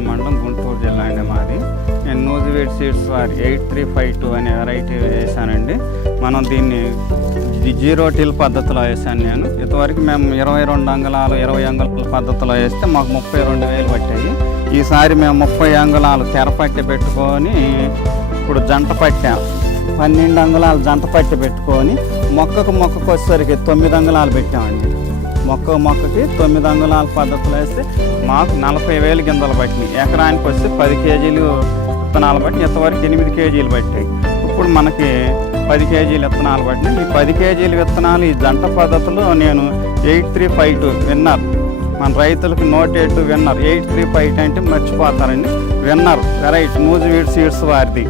రావులపాలెం మండలం, గుంటూరు జిల్లా అండి మాది. నేను నూజివీడ్ సీడ్స్ వారి 8352 అనే వెరైటీ వేసానండి. మనం దీన్ని 0 టిల్ పద్ధతిలో వేసాను నేను. ఇంతవరకు మేము 22 అంగుళాలు 20 అంగుళాల పద్ధతిలో వేస్తే మాకు 32,000 పట్టాయి. ఈసారి మేము 30 అంగుళాలు తెరపట్టి పెట్టుకొని ఇప్పుడు జంట పట్టాం. 12 అంగుళాలు జంట పట్టి పెట్టుకొని మొక్కకు వచ్చేసరికి 9 అంగుళాలు పెట్టామండి. మొక్కకి 9 అంగుళాల పద్ధతిలో వేస్తే మాకు 40,000 గింజలు పట్టినాయి. ఎకరానికి వస్తే 10 కేజీలు విత్తనాలు పట్టినాయి. ఇంతవరకు 8 కేజీలు పట్టాయి. ఇప్పుడు మనకి 10 కేజీలు విత్తనాలు పట్టినాయి. ఈ 10 కేజీల విత్తనాలు ఈ జంట పద్ధతిలో నేను 8352 విన్నర్, మన రైతులకు నోటేట్ విన్నర్ 8352 అంటే మర్చిపోతారండి. విన్నర్ వెరైటీ నూజివీడ్ సీడ్స్ వారిది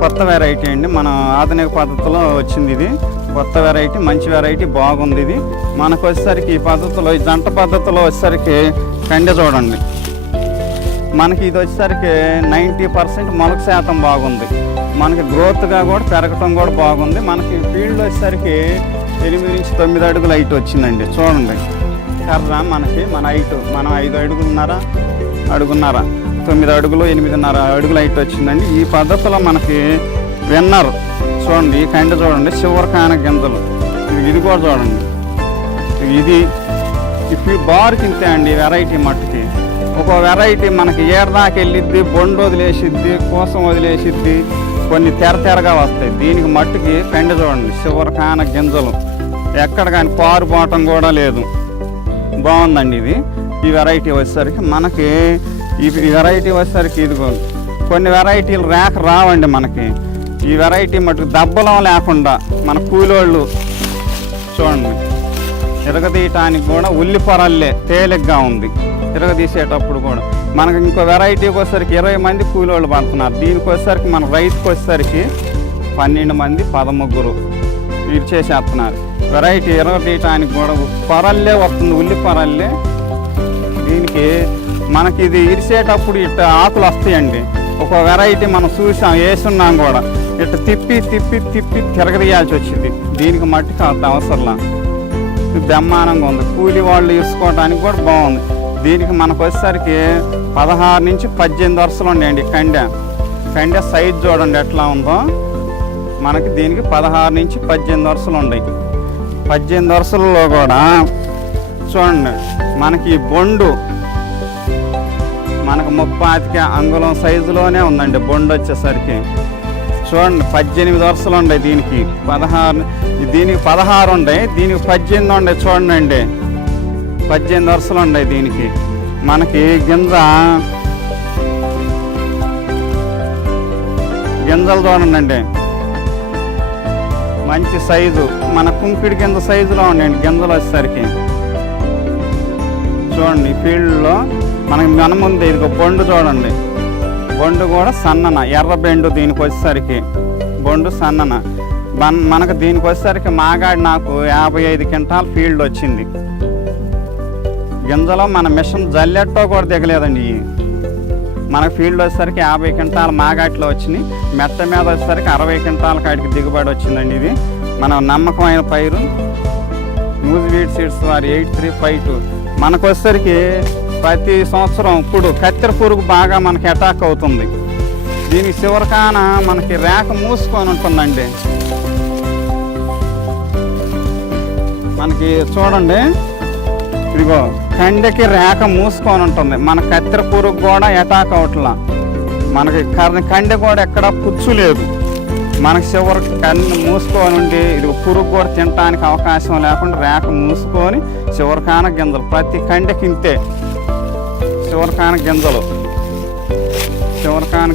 కొత్త వెరైటీ అండి. మన ఆధునిక పద్ధతిలో వచ్చింది ఇది. కొత్త వెరైటీ, మంచి వెరైటీ, బాగుంది ఇది. మనకు వచ్చేసరికి ఈ పద్ధతిలో, ఈ జంట పద్ధతిలో వచ్చేసరికి కండె చూడండి. మనకి ఇది వచ్చేసరికి 90% మొలక శాతం బాగుంది. మనకి గ్రోత్గా కూడా పెరగటం కూడా బాగుంది. మనకి ఫీల్డ్ వచ్చేసరికి 8 నుంచి 9 అడుగులు హైట్ వచ్చిందండి. చూడండి కర్ర మనకి మన హైట్, మనం 5 అడుగున్నర 9 అడుగులు 8.5 అడుగులు హైట్ వచ్చిందండి. ఈ పద్ధతిలో మనకి విన్నర్ చూడండి. ఈ కండ చూడండి, చివరికాన గింజలు. ఇది కూడా చూడండి. ఇది ఇప్పుడు బారుకి ఇంతే అండి వెరైటీ మట్టుకి. ఒక వెరైటీ మనకి ఏడదాకా వెళ్ళిద్ది, బొండు వదిలేసిద్ది, కోసం వదిలేసిద్ది, కొన్ని తెరగా వస్తాయి. దీనికి మట్టుకి కండ చూడండి, చివరికాన గింజలు, ఎక్కడ కానీ పారుపోవటం కూడా లేదు. బాగుందండి ఇది. ఈ వెరైటీ వచ్చేసరికి మనకి ఈ వెరైటీ వచ్చేసరికి ఇదిగో కొన్ని వెరైటీలు రావండి మనకి. ఈ వెరైటీ మటుకు దెబ్బలం లేకుండా మన కూలోళ్ళు చూడండి, తిరగదీయటానికి కూడా ఉల్లి పొరల్లే తేలిగ్గా ఉంది. తిరగదీసేటప్పుడు కూడా మనకి ఇంకో వెరైటీకి వచ్చేసరికి 20 మంది కూలోళ్ళు పడుతున్నారు. దీనికి వచ్చేసరికి మన రైతుకి వచ్చేసరికి 12 మంది 13 వీరు చేసేస్తున్నారు. వెరైటీ తిరగదీయటానికి కూడా పొరల్లే వస్తుంది, ఉల్లి పొరల్లే. దీనికి మనకి ఇది ఇరిసేటప్పుడు ఇట్లా ఆకులు వస్తాయండి. ఒక వెరైటీ మనం చూసాం, వేస్తున్నాం కూడా, ఇట్లా తిప్పి తిరగదీయాల్సి వచ్చింది. దీనికి మట్టికి అంత అవసరంలా, బ్రహ్మాండంగా ఉంది. కూలి వాళ్ళు ఇసుకోవడానికి కూడా బాగుంది. దీనికి మనకు వచ్చేసరికి 16 నుంచి 18 వరుసలు ఉన్నాయండి. కండె సైజ్ చూడండి ఎట్లా ఉందో. మనకి దీనికి 16 నుంచి 18 వరుసలు ఉన్నాయి. 18 వరుసలలో కూడా చూడండి మనకి బొండు మనకు 35 అంగుళం సైజులోనే ఉందండి. బొండు వచ్చేసరికి చూడండి 18 వరుసలు ఉన్నాయి. దీనికి 16 ఉన్నాయి, దీనికి 18 ఉన్నాయి. చూడండి 18 వరుసలు ఉన్నాయి దీనికి. మనకి గింజలు చూడండి మంచి సైజు, మన కుంకిడి గింజ సైజులో ఉన్నాయండి గింజలు వచ్చేసరికి. చూడండి ఫీల్డ్లో మనకి మన ముందు ఇది బొండు చూడండి. బొండు కూడా సన్నన ఎర్ర బెండు. దీనికి వచ్చేసరికి బొండు సన్నన. మనకు దీనికి వచ్చేసరికి మాగాడి నాకు 55 క్వింటాల్ ఫీల్డ్ వచ్చింది. గింజలో మన మిషన్ జల్లెట్టో కూడా దిగలేదండి. మనకు ఫీల్డ్ వచ్చేసరికి 50 క్వింటాల్ మాగాటిలో వచ్చినాయి. మెట్ట మీద వచ్చేసరికి 60 క్వింటాల కాడికి దిగుబడి వచ్చిందండి. ఇది మన నమ్మకమైన పైరు నూజివీడ్ సీడ్స్ వారి 8352. మనకు వచ్చేసరికి ప్రతి సంవత్సరం ఇప్పుడు కత్తెర పురుగు బాగా మనకి అటాక్ అవుతుంది. దీనికి చివరికాన మనకి రేఖ మూసుకొని ఉంటుందండి. మనకి చూడండి ఇదిగో కండెకి రేఖ మూసుకొని ఉంటుంది. మన కత్తెర పురుగు కూడా అటాక్ అవట్లా. మనకి కండె కూడా ఎక్కడ పుచ్చు లేదు. మనకి చివరికి కన్ను మూసుకొని ఉండి ఇది పురుగు కూడా తినడానికి అవకాశం లేకుండా రేఖ మూసుకొని చివరికాన గింజలు. ప్రతి కండెకి ఇంతే చివరికాన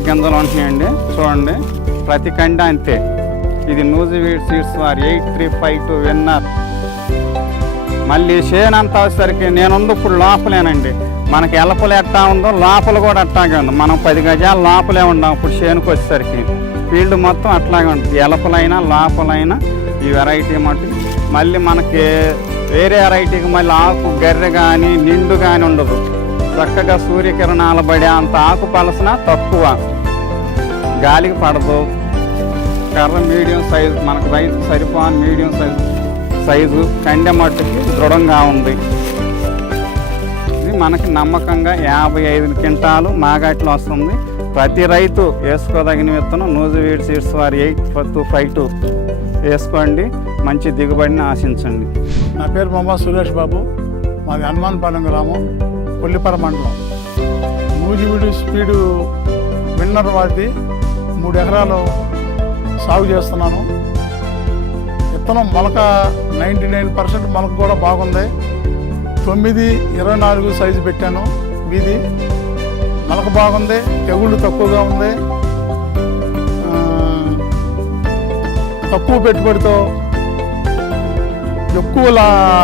గింజలు ఉంటున్నాయండి. చూడండి ప్రతి కండ అంతే. ఇది నూజివీడ్ సీడ్స్ వారి 8352 విన్నర్. మళ్ళీ చేనంతా వచ్చేసరికి నేనుంది ఇప్పుడు లోపలేనండి. మనకి ఎలపలు ఎట్టా ఉందో లోపల కూడా అట్టాగే ఉంది. మనం 10 గజాలు లోపలే ఉన్నాం ఇప్పుడు చేనుకు వచ్చేసరికి. ఫీల్డ్ మొత్తం అట్లాగే ఉంటుంది. ఎలపలైనా లోపలైనా ఈ వెరైటీ మటు మళ్ళీ మనకి వేరే వెరైటీకి మళ్ళీ ఆకు గర్రె కానీ నిండు కానీ ఉండదు. చక్కగా సూర్యకిరణాలు పడే అంత ఆకు పలసన తక్కువ, గాలికి పడదు. కర్ర మీడియం సైజు, మనకు రైతు సరిపోని మీడియం సైజు కండె మట్టుకి దృఢంగా ఉంది. ఇది మనకి నమ్మకంగా 55 క్వింటాలు మాగాట్లో వస్తుంది. ప్రతి రైతు వేసుకోదగిన విత్తనం నూజివీడు సీడ్స్ వారి 8252 వేసుకోండి, మంచి దిగుబడిని ఆశించండి. నా పేరు మొహమ్మద్ సురేష్ బాబు, మాది హనుమాన్పాలెం గ్రామం, కొల్లిపర మండలం. నూజివీడు స్పీడు విన్నర్ వారిది 3 ఎకరాలు సాగు చేస్తున్నాను. విత్తనం మొలక 99% మొలక కూడా బాగుంది. 9-24 సైజు పెట్టాను. వీధి మొలక బాగుంది, తెగుళ్ళు తక్కువగా ఉంది. తక్కువ పెట్టుబడితో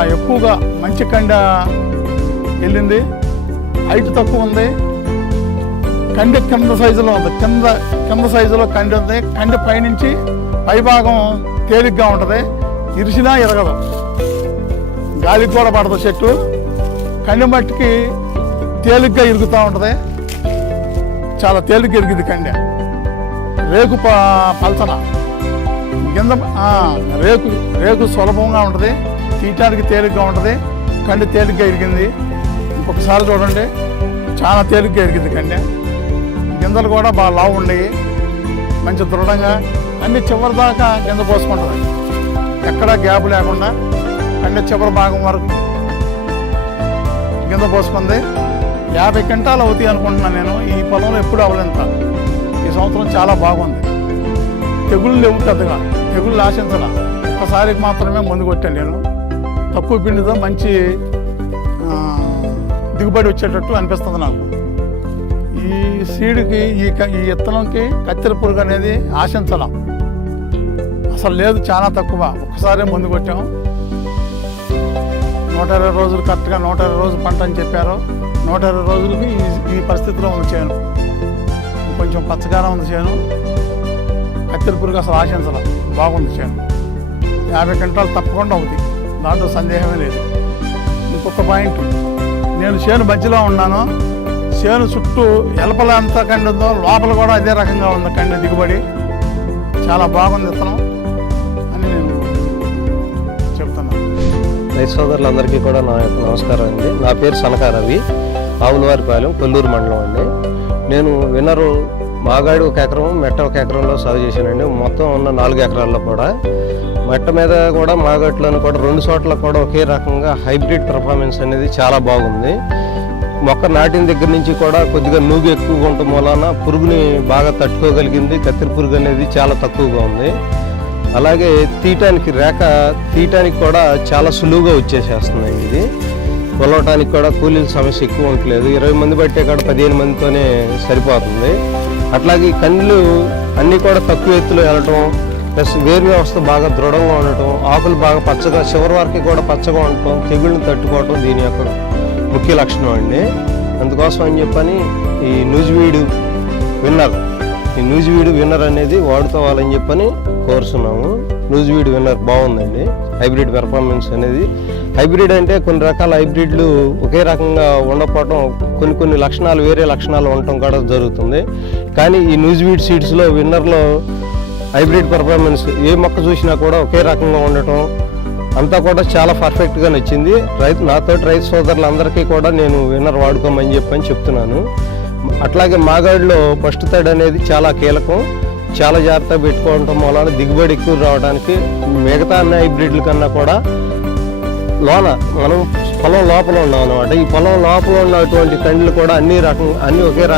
ఎక్కువగా మంచి కండ వెళ్ళింది. హైట్ తక్కువ ఉంది, కండె కింద సైజులో ఉంది. కింద సైజులో కండె ఉంది. కండె పైనుంచి పైభాగం తేలిగ్గా ఉంటుంది, ఇరిసినా ఇరగదు, గాలికి కూడా పడదు చెట్టు. కండె మట్టికి తేలిగ్గా ఇరుగుతూ ఉంటుంది, చాలా తేలిగ్గా ఇరిగింది కండె. రేకు పల్చన కింద రేకు సులభంగా ఉంటుంది, తీయటానికి తేలిగ్గా ఉంటుంది. కండె తేలిగ్గా ఇరిగింది. ఇంకొకసారి చూడండి, చాలా తేలిగ్గా ఇరిగింది కండె. గింజలు కూడా బాగా లావు ఉండేవి, మంచి దృఢంగా అన్ని చివరి దాకా గింజ పోసుకుంటుంది. ఎక్కడా గ్యాప్ లేకుండా కండె చివరి భాగం వరకు గింజ పోసుకుంది. 50 క్వింటాలు అవుతాయి అనుకుంటున్నాను నేను. ఈ పొలంలో ఎప్పుడు అవ్వలేంత. ఈ సంవత్సరం చాలా బాగుంది. తెగుళ్ళు లేవు, పెద్దగా తెగుళ్ళు ఆశించాల. ఒక్కసారి మాత్రమే మందు కొట్టాను నేను. తక్కువ పిండితో మంచి దిగుబడి వచ్చేటట్టు అనిపిస్తుంది నాకు. ఈ సీడ్కి ఈ విత్తనంకి కత్తెర పురుగు అనేది ఆశించడం అసలు లేదు, చాలా తక్కువ. ఒక్కసారే ముందు కొట్టాము. 120 రోజులు కరెక్ట్గా 120 రోజులు పంట అని చెప్పారు. 120 రోజులకి ఈ పరిస్థితిలో ఉంది చేను. కొంచెం పచ్చగానే ఉంది చేను. కత్తెర పురుగు అసలు ఆశించడం బాగుంది చేను. 50 క్వింటాలు తప్పకుండా అవుతాయి, దాంట్లో సందేహమే లేదు. ఇంకొక పాయింట్, నేను చేను మధ్యలో ఉన్నాను. చేను చుట్టూ ఎలపల ఎంత కండి ఉందో లోపల కూడా అదే రకంగా ఉంది కండి. దిగుబడి చాలా బాగుంది విత్తనం అని నేను చెప్తున్నాను. రైతు సోదరులందరికీ కూడా నా యొక్క నమస్కారం అండి. నా పేరు సనకా రవి, ఆవులవారిపాలెం, కొల్లూరు మండలం అండి. నేను విన్నరు మాగాడు 1 ఎకరం, మెట్ట 1 ఎకరంలో సాగు చేశానండి. మొత్తం ఉన్న 4 ఎకరాల్లో కూడా మెట్ట మీద కూడా మాగట్లోని కూడా 2 చోట్ల కూడా ఒకే రకంగా హైబ్రిడ్ పర్ఫార్మెన్స్ అనేది చాలా బాగుంది. మొక్క నాటిన దగ్గర నుంచి కూడా కొద్దిగా నూగు ఎక్కువగా ఉండటం వలన పురుగుని బాగా తట్టుకోగలిగింది. కత్తెర పురుగు అనేది చాలా తక్కువగా ఉంది. అలాగే తీయటానికి కూడా చాలా సులువుగా వచ్చేసేస్తుందండి. ఇది కొలవటానికి కూడా కూలీల సమస్య ఎక్కువ ఉండట్లేదు. 20 మంది పట్టే కాడ 15 మందితోనే సరిపోతుంది. అట్లాగే కండ్లు అన్నీ కూడా తక్కువ ఎత్తులో వెళ్ళటం, ప్లస్ వేరు వ్యవస్థ బాగా దృఢంగా ఉండటం, ఆకులు బాగా పచ్చగా చివరి వరకు కూడా పచ్చగా ఉండటం, తెగుళ్ళని తట్టుకోవటం దీని యొక్క ముఖ్య లక్షణం అండి. అందుకోసం అని చెప్పని ఈ నూజివీడు విన్నర్ అనేది వాడుకోవాలని చెప్పని కోరుతున్నాము. నూజివీడు విన్నర్ బాగుందండి. హైబ్రిడ్ పెర్ఫార్మెన్స్ అనేది, హైబ్రిడ్ అంటే కొన్ని రకాల హైబ్రిడ్లు ఒకే రకంగా ఉండకపోవటం, కొన్ని లక్షణాలు వేరే లక్షణాలు ఉండటం కూడా జరుగుతుంది. కానీ ఈ నూజివీడు సీడ్స్లో విన్నర్లో హైబ్రిడ్ పెర్ఫార్మెన్స్ ఏ మొక్క చూసినా కూడా ఒకే రకంగా ఉండటం అంతా కూడా చాలా పర్ఫెక్ట్గా నచ్చింది. నాతోటి రైతు సోదరులందరికీ కూడా నేను విన్నర్ వాడుకోమని చెప్తున్నాను. అట్లాగే మాగాడిలో ఫస్ట్ తడి అనేది చాలా కీలకం. చాలా జాగ్రత్తగా పెట్టుకోవటం వలన దిగుబడి ఎక్కువ రావడానికి మిగతా అన్ని హైబ్రిడ్ల కన్నా కూడా మనం పొలం లోపల ఉన్నాం అన్నమాట. ఈ పొలం లోపల ఉన్నటువంటి కండ్లు కూడా అన్ని ఒకే రకం